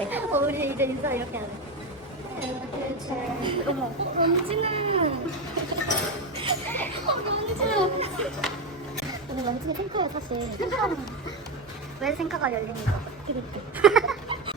우리 인사 이제. 어, 우리 이제 인사 이렇게 하네. 어머. 어, 런지는. 오늘 런지는 탱크예요, 사실. 왜 생카가 열립니까? 이렇게.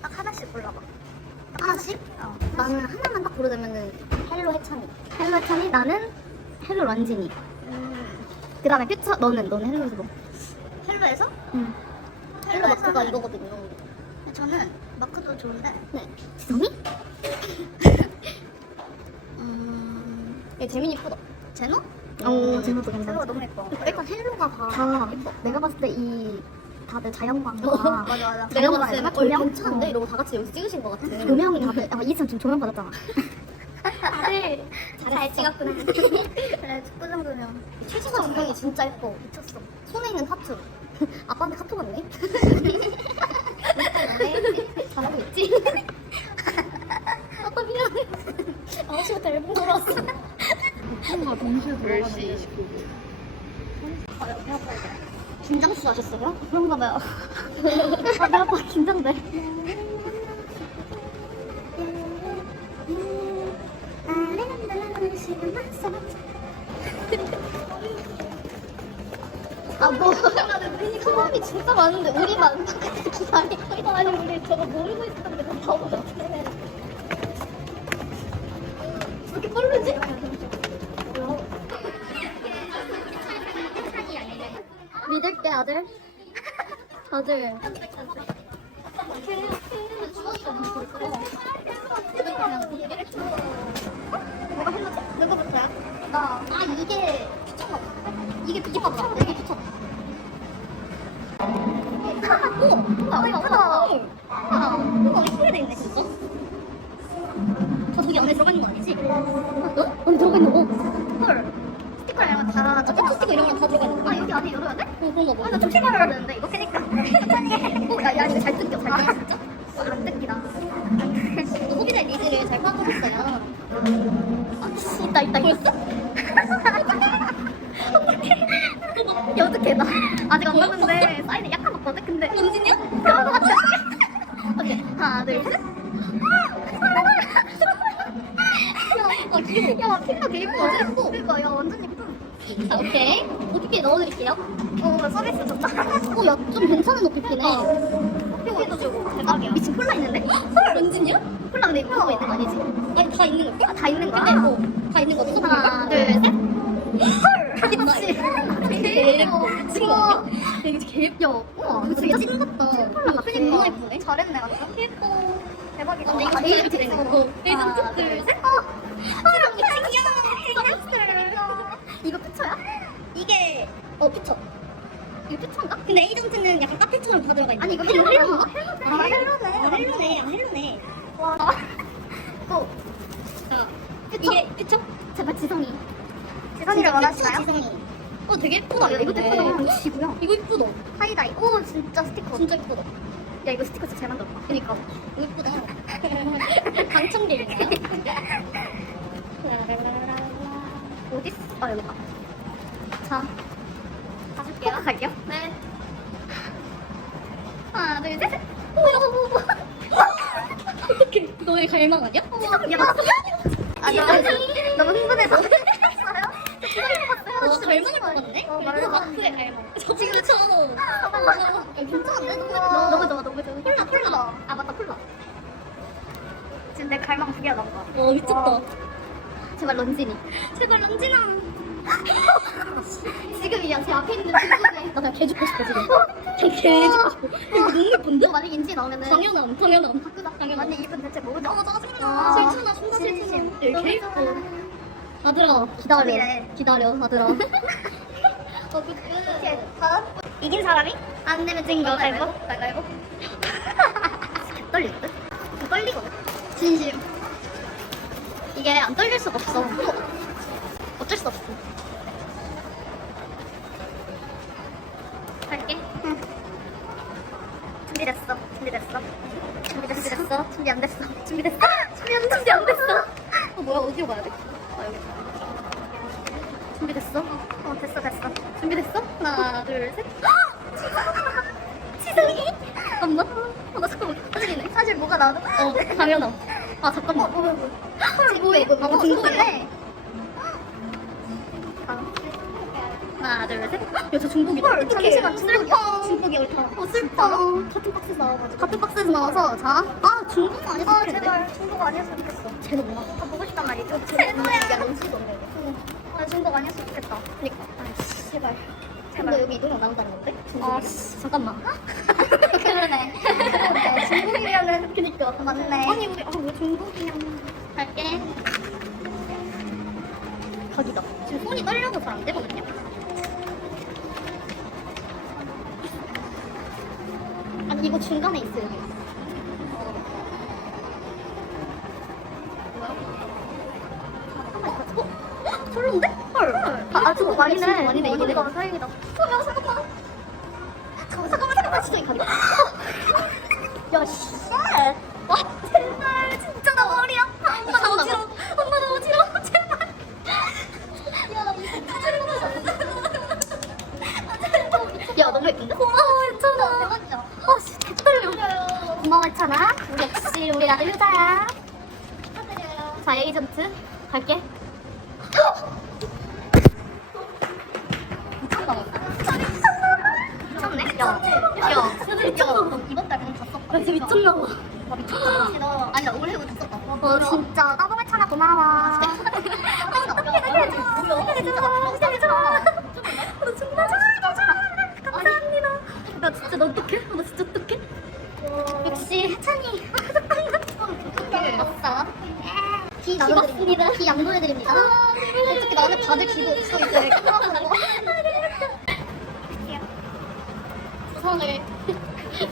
딱 하나씩 골라봐. 하나씩? 어. 나는 하나만 딱 고르자면은 헬로 해찬이. 헬로 해찬이, 나는 헬로 런진이. 그 다음에 퓨처, 너는, 너는 헬로에서 뭐? 헬로에서? 응. 헬로 마크가 이거거든요. 저는 마크도 좋은데. 네. 지성이? 음. 얘 재민이 이쁘다. 제노? 어, 제노도 괜찮아. 제노가 너무 예뻐. 일단 헬로가 다, 다 예뻐. 내가 봤을 때 이 다들 자연광과 맞아 맞아. 내가 봤을 때 조명 괜찮은데? 이러고 다 같이 여기 찍으신 것 같아. 조명이 다들 아 이참 지금 조명 받았잖아. 다들 잘 찍었구나. 그래 축구 정도면 최지가 조명이 진짜 예뻐. 미쳤어. 손에 있는 타투. 아빠한테 카톡 왔네? 있지? 아빠 미안해. 9시부터 앨범 돌아왔어. 10시 29분. 긴장수 하셨어요? 그런가 봐요. 아, 내 아빠 긴장돼. 아, 뭐. 사람이 진짜 많은데, 우리만 기다리고. 아니 우리 저거 모르고 있었는데 그럼 바보 어떻게 해? 이렇게 빠르지? 믿을게, 아들. 아들. 어, 봐. 아, 나 조심 말아야 되는데 이거 그니까 해. 어, 야, 야, 이거 잘 뜯겨, 잘 아, 뜯겨? 어, 안 뜯기다. 너 소비자의 니즈를 잘 파악했어요. 있다 있다 있어. 야 어떡해 나 아직 안 봤는데 사인이 약간 봤거든 근데 은진이야? 그런 거 같아. 오케이 하나 둘 셋. 아, 귀여워. 야 핑크 되게 예뻐. 예뻐. 그러니까 야 완전 예쁨. 자, 오케이. OPP 넣어드릴게요. 어 서비스 좋다. 어, 야, 좀 괜찮은 OPP네. 여기도 주고 대박이야. 미친 콜라 있는데? 헐, 은진이야? 콜라 근데 이거 있는 거 아니지? 아니, 다 있는 걸까? 아, 다 있는 거야? 근데 뭐, 다 있는 거 없어? 하나 둘 셋. 헐 미친. 개예뻐. 미친 거 아니야? 되게 개예뻐. 우와 진짜 찐 같다. 콜라 같아. 너무 예쁘네. 잘했네 완전. 예뻐. 대박이다. 근데 이거 아, 제일 거. 하나, 뜯들. 둘, 셋. 어. 어, 귀여워. 이거 피처야? 이게, 어, 피처. 이거 피처인가? 근데 에이전트는 약간 카페처럼 다 들어가 있는 아니 이거 헬로. 헬로. 아 헬로네. 아, 헬로네. 아, 헬로네. 와. 고. 자, 피처. 이게 피처? 제발 지성이. 지성이를 원하시나요? 지성이. 어, 되게 예쁘다. 야 이것도 근데. 예쁘다. 이거 지구야. 이거 예쁘다. 하이다이. 오 진짜 스티커. 진짜 예쁘다. 야 이거 스티커 진짜 잘 만들었다. 그니까. 예쁘다. 강청길인가요? 어디 있어? 아 여기 있다. 자. 가줄게요. 갈게요. 네. 하나 둘 셋. 어떡해. 너의 갈망 아니야? 야? 아 너무 너무 흥분해서. 진짜 갈망을 뽑았네? 어, 맞아. 마크의 갈망. 저 지금 저. 괜찮은데? 너무 좋아. 너무 좋아, 너무 좋아. 콜라, 콜라. 아, 맞다, 콜라. 지금 내 갈망 두 개가 나온 거야. 와, 미쳤다. 제발 런진이. 제발 런진아. 지금이야, 제 앞에 있는 친구네. 나 그냥 개 죽고 싶어, 지금. 개, 개 죽고 싶어. 이거 너무 예쁜데? 만약 인지 나오면은. 당연함, 당연함. 아니, 이분 대체 뭐죠? 어, 짜증나. 아, 실천아, 순간 진심. 실천. 개 너무 예뻐. 좋아. 아들아, 기다려. 기다려, 아들아. 어, 그, 오케이. 다음. 이긴 사람이? 안 되면 진 거. 갈고? 갈고? 떨릴 듯? 좀 떨리거든. 진심. 이게 안 떨릴 수가 없어. 어쩔 수 없어. 갈게. 준비됐어. 준비됐어. 준비됐어. 준비됐어. 준비 안 됐어. 준비 안 됐어. 어, 뭐야, 어디로 가야 돼? 아, 여기. 준비됐어? 어 됐어 됐어. 준비됐어? 하나, 둘, 셋. 지성이? 잠깐만. 어, 나 잠깐만. 사진이네. 사실 뭐가 나도? 어, 당연하. 아, 잠깐만. 어, 뭐, 헐, 뭐야, 이거. 아, 중국이네. 하나, 둘, 셋. 야, 저 중국이다. 헐, 잠시만, 중국이야. 중국이 옳다. 어, 슬퍼. 같은 박스에서 나와가지고. 같은 박스에서 나와서, 자. 아, 중국 아니었어. 아, 제발. 중국 아니었으면 좋겠어. 쟤는 뭐야? 다 보고 싶단 말이죠. 제노야. 야, 너무 싫어. 아, 중국 아니었으면 좋겠다. 그니까. 아, 제발. 근데 여기 이동형 나온다는 건데? 아, 씨, 잠깐만. 그러네. 그러네. 중국이면은. 그니까. 맞네. 아니, 우리, 아, 왜 중국이냐. 갈게. 각이다. 지금 손이 떨려서 잘 안 되거든요. 이거 중간에 있어, 여기. 어? 별론데? 헐. 아, 아 중국 아니네. 아니네. 이거 내가 사행이다. 소명 잠깐만. 잠깐만, 잠깐만, 잠깐만. 진짜 이 가격. 야, 씨. 와, 제발. 진짜 나 머리 아파. 엄마 나 어지러워. 엄마 나 어지러워. 제발. 야, 나 이거 야, 너무 예쁜데? 고마워, 했잖아. 대박이야. 아, 씨, 개떨려. 했잖아. 우리 역시 우리 아들 효자야. 자, 에이전트. 갈게. 미쳤네. 야, 야, 미쳤나 이번 달 그냥 다 썼다. 나 진짜 미쳤나 봐. 나 아니, 나 올해 다 썼다. 어, 진짜. 차나 고마워. 우리 어떻게 해줘? 진짜 해줘. 너 정말 잘해줘. 감사합니다. 나 진짜 너 어떡해? 나 진짜 어떡해? 역시 해찬이. 아싸. 기 양보해드립니다. 기 양보해드립니다. 어떻게 나는 받을 기도 없어 이제. 수성을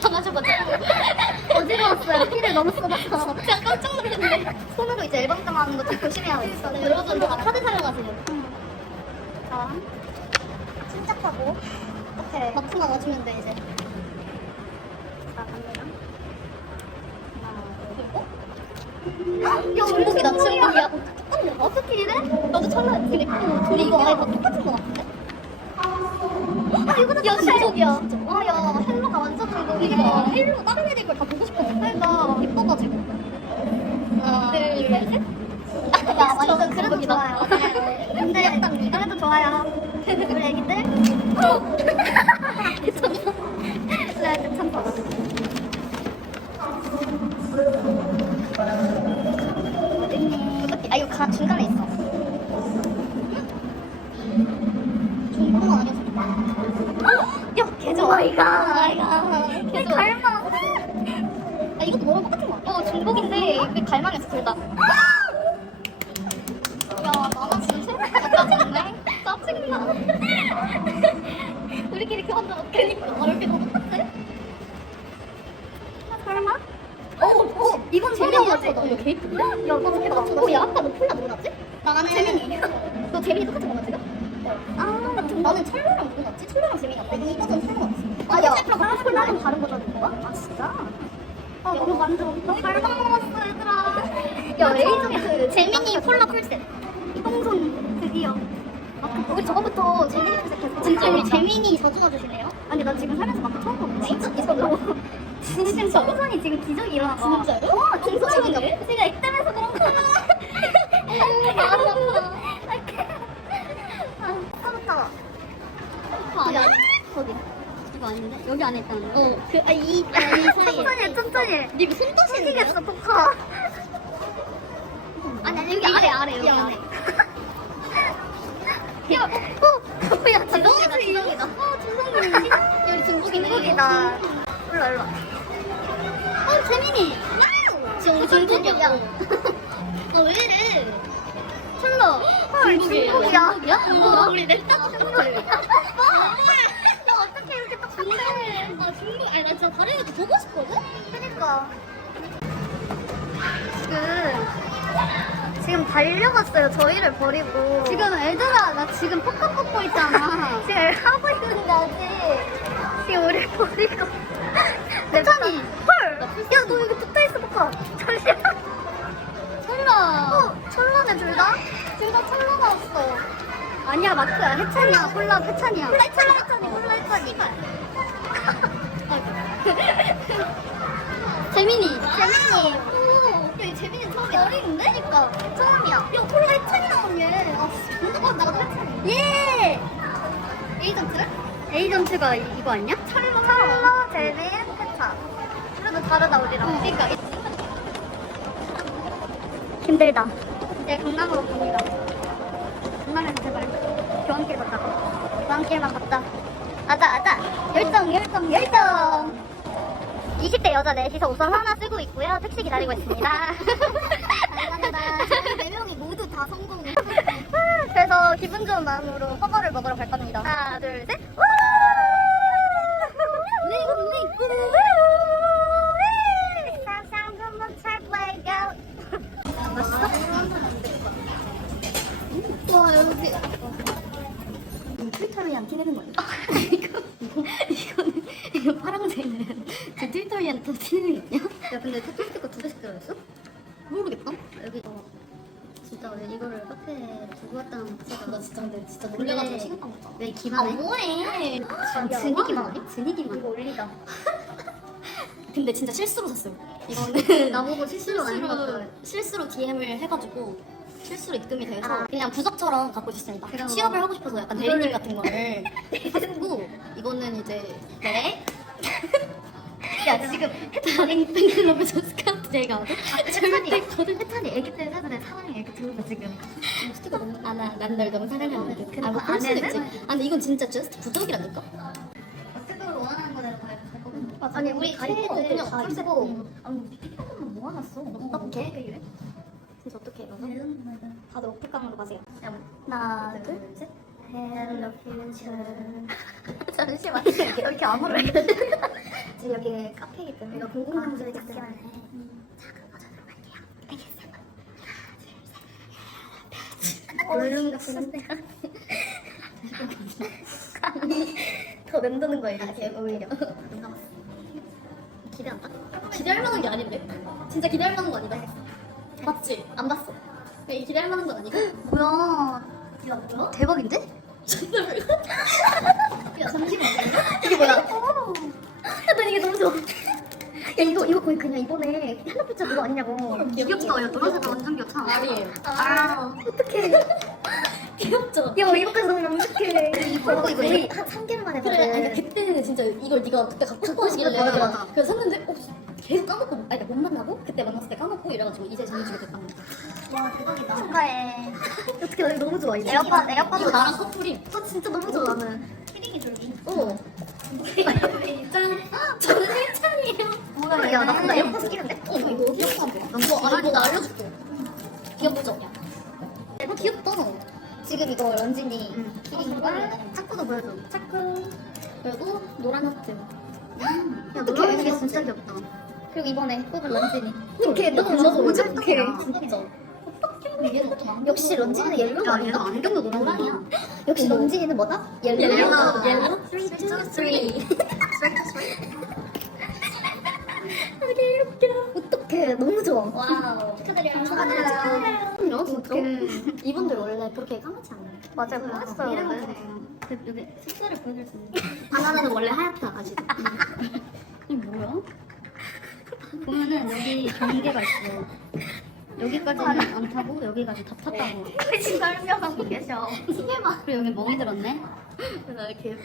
전화줘가지고 어지러웠어요. 피를 너무 쏟았어. 진짜 깜짝 놀랐는데. 손으로 이제 앨범 담아하는 거 좀 조심해야 겠어 여러분 다 카드 사려가세요. 자, 침착하고 오케이. 버튼만 와주면 돼 이제. 자, 갑니다. 하나, 둘, 셋. 야, 중국이다, 중국이야. 잠깐만, 어떻게 이래? 나도 철라 근데 둘이 이거 아예 다 똑같은 거 같은데? 아, 이거는 야, 중국이야. 아, 야, 헬로가 완전 중국이야. 헬로 다른 애들 걸 다 보고 싶었는데. 헬가 예뻐가지고. 하나, 둘, 셋. 야, 완전 그래도 좋아요. 근데 그래도 좋아요. 우리 애기들. 네, 괜찮다. 어딨니? 아, 이거 가, 중간에 있어. 중국어 아니었어. 야, 개 좋아. 아이가. 개 좋아. 갈망. 아, 이것도 너랑 똑같은 거 같아. 어, 중국인데, 이게 갈망했어, 둘 다. 우리끼리 교환도 못하니까. 아, 이렇게 너무 똑같아? 설마? 어, 어, 이건 재민이야지. 어, 개 이쁜데? 야, 너 어떻게 맞춰? 어, 야, 아까 너 콜라 누구 났지? 나는 재민이. 너 재민이 똑같은 거 같아, 지금? 아, 나는 철로랑 누구 났지? 철로랑 재민이 났다. 이 버전 철로 났어. 아, 야, 아, 콜라랑 다른 버전인 거야? 아, 진짜? 아, 너무 만족. 너무 잘 먹었어, 얘들아. 야, 에이전트 재민이 콜라 풀셋. 형손 드디어. 아, 우리 저거부터 재민이 풀셋 진짜 우리 재민이 자주 와주시네요. 아니, 나 지금 살면서 마크 처음 보는데. 진짜 이걸로. 진짜 호선이 지금 기적이 일어났어. 진짜로? 어, 진짜인가 봐. 제가 액땜해서 그런 거야. 아, 사부터. 아니야. 거기. 이거 아닌데? 여기 안에 있다는 거? 어, 그, 아, 이, 아, 이 사이에. 천천히, 천천히. 니 이거 손떠시는 거야? 겠어 포카. 아니, 아니, 여기 아래, 아래, 여기 아래. 야, 어, 어, 야, 지성이다, 지성이다. 어, 지성이지? 여기 중국이네. 중국이다. 일로, 일로. 어, 재민이. 지금 우리 중국이야. 아, 왜 이래? 철로. 헐, 중국이야. 중국이야? 어, 우리 냅다 중국이야. 너 어떻게 이렇게 똑같아? 아, 중국, 아니, 나 진짜 다른 애도 보고 싶거든? 그니까. 지금, 지금 달려갔어요, 저희를 버리고. 지금 애들아, 나 지금 포카 뽑고 있잖아. 지금 하고 있는데, 아직. 지금 우리 버리고. 괜찮이. 헐! 야, 너 여기 붙어 있어, 포카. 잠시만. 철라. 어, 철라네, 둘 다? 둘 다 철라 나왔어. 아니야 마크야 해찬이야 콜라 해찬이야 콜라 해찬이 해찬이 콜라 해찬이 재민이 재민이 재민이 처음이야. 어린데? 그니까. 처음이야. 야 콜라 해찬이 얘 아, 누가 나도 해찬이 예! 에이전트를? 에이전트가 이, 이거 아니야? 철로 철로 재민 해찬 그래도 다르다 우리랑. 그니까 힘들다. 네 강남으로 갑니다. 강남에서 제발 교환길 걷다가 교환길만 걷다. 아자 아자. 열정 열정 열정 20대 여자 넷이서 우선 하나 쓰고 있고요 택시 기다리고 있습니다 감사합니다 저희 네 명이 모두 다 성공 그래서 기분 좋은 마음으로 허거를 먹으러 갈 겁니다 하나 둘셋 우! 와 여기 트위터리안 티내는 거 아니야? 이거 이거 파란색은 저 트위터리안 더거 아니야? 야 근데 타투 스티커 두 개씩 들어있어? 모르겠다 여기 어, 진짜 왜 이거를 카페에 두고 왔다는 자체가 나 진짜 근데 진짜 왜- 놀래가지고 시간 까먹었다. 왜 기만해? 뭐해? 아, 진이 기만 하니? 진이 기만 이거 올리다 근데 진짜 실수로 샀어요. 이거는 나보고 실수로 실수로 실수로 DM을 해가지고 실수로 입금이 돼서 아. 그냥 부적처럼 갖고 있었습니다. 취업을 하고 싶어서 약간 대리님 같은 거를 했고 이거는 이제 네. 야. 지금 다른 팬클럽에서 스카우트 제가 해찬이 해찬이 애기 때 사전에 사랑해 이렇게 들어서 지금. 스티커 너무 아나 난널 너무 사랑하는데 근데 아, 그 그럴 수도 안에는? 있지. 아 근데 이건 진짜 저스트 부적이라니까. 어떻게 원하는 거대로 갈 거거든 아니, 우리 가리고 그냥 다 입고. 아니 피피만 모아놨어. 어떡해? 이래? 진짜 어떻게 해요? 다들 오프강으로 가세요. 하나 둘 셋. Hello future 잠시만. 이렇게 암호를 지금 여기 카페이기 때문에. 이거 공공장소이기 때문에 작은 버전으로 갈게요. 알겠어 얼른 같은데 더 맴도는 거예요 이렇게 오히려. 기대한다 기대할 만한 게 아닌데? 진짜 기대할 만한 거 아니다. 맞지? 안 봤어. 이 기대할 만한 건 아니고. 뭐야? 대박인데? 진짜 왜? 야? 잠시만 이게 뭐야 나 이게 너무 좋아. 야 이거 이거 거의 그냥 이번에 하나부터 그거 아니냐고. 귀엽다 야 노란색 완전 귀엽다 아니에요. 아. 어떡해. 귀엽죠? 야 이거까지 너무 완벽해. 이거 이거 우리 한 3개월만 그래, 해봤는데 아니, 그러니까 그때는 진짜 이걸 네가 그때 갖고 싶어 하시길래 맞아, 맞아. 그래서 샀는데 어, 계속 까먹고 아니 그러니까 못 만나고? 그때 만났을 때 까먹고 이래가지고 이제 됐단 말이야 와 대박이다. 축하해. 어떻게 나 이거 너무 좋아 이거? 에어팟 에어팟 이거 나랑 커플이. 저 진짜 너무 좋아 나는. 키링이 줄기 어. 짠! 저는 헬찬이에요. 뭐야 야나 나 에어팟 끼는데? 어 이거 어디서 산 거야? 너 알아? 나 알려줄게. 귀엽죠? 어 귀엽다. 지금 이거 런쥔이 응. 키링과 차쿠도 보여줘. 차크. 그리고 노란 하트. 야 노란 게 진짜 귀엽다. 그리고 이번에 뽑은 런쥔이. 어떡해 너무 진짜 너무 어떡해. 착해 진짜 역시 런쥔이는 옐로우가 아니야? 안경도 노랑이야 역시 런쥔이는 뭐다? 옐로우. 옐로우. 옐로우. 3, 2, 3 되게 웃겨 어떡해. 너무 좋아. 와우. 축하드려요. 감사합니다. 진짜 어떡해. 이분들 원래 그렇게 까맣지 않아요? 맞아요. 그랬어요. 이름을 원래. 여기 색깔을 보여줄 수 있는 바나나는 원래 하얗게 나가지고 이게 뭐야? 보면은 여기 경계가 있어 여기까지는 안 타고 여기까지 다 탔다고. 지금 설명하고 계셔. 시계만 그리고 여기 멍이 들었네. 나 이렇게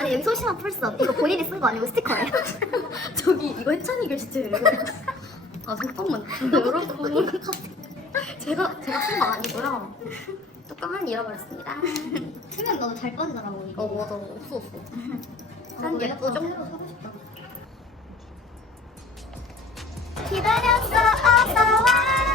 아니 여기 소심한 풀스업 이거 본인이 쓴 거 아니고 스티커예요? 저기 이거 해찬이 글씨체예요 아 잠깐만. 근데 여러분. 제가 제가 쓴 거 아니고요. 뚜껑은 잃어버렸습니다. 쓰면 너무 잘 빠지더라고 이거 어 맞아. 없어 없어. 난 예쁘죠? 사고 싶다 기다렸어 아빠와.